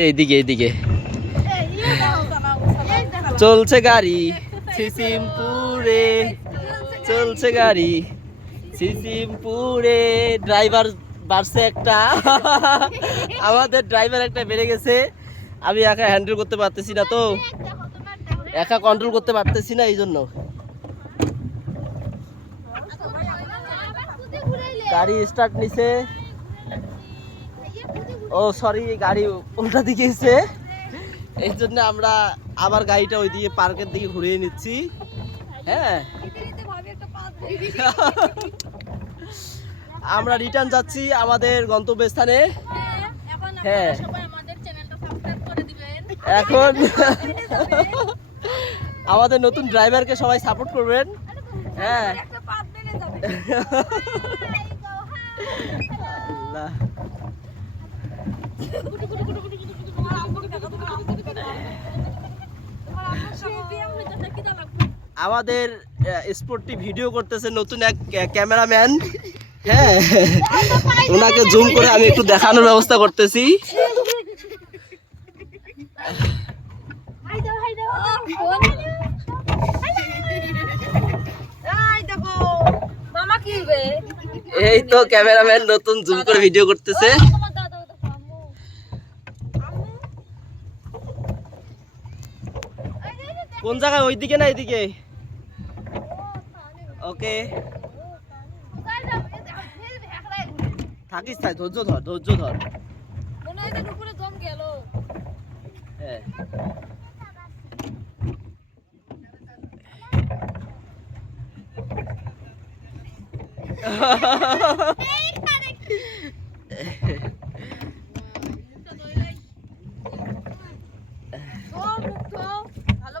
এইদিকে এইদিকে চলছে গাড়ি সিসিমপুরে, চলছে গাড়ি সিসিমপুরে। ড্রাইভার বাড়ছে একটা, আমাদের ড্রাইভার একটা বেড়ে গেছে। আমি একা হ্যান্ডেল করতে পারতেছি না, তো একা কন্ট্রোল করতে পারতেছি না, এই জন্য। গাড়ি স্টার্ট নিছে। ও সরি, গাড়ি উল্টা দিকে এসে, এই জন্য আমরা আবার গাড়িটা ওই দিকে পার্কের দিকে ঘুরিয়ে নিচ্ছি। হ্যাঁ, আমরা রিটার্ন যাচ্ছি আমাদের গন্তব্যস্থানে। হ্যাঁ, এখন আমাদের নতুন ড্রাইভারকে সবাই সাপোর্ট করবেন। হ্যাঁ, আল্লাহ। আমাদের স্পোর্টটি ভিডিও করতেছে নতুন এক ক্যামেরাম্যান। হ্যাঁ, ওনাকে জুম করে আমি একটু দেখানোর ব্যবস্থা করতেছি। এই তো ক্যামেরাম্যান নতুন জুম করে ভিডিও করতেছে। কোন জায়গায়? ওইদিকে না এইদিকে? ওকে, থাকিস তাই, ধৈর্য ধর, ধৈর্য ধর। হ্যাঁ,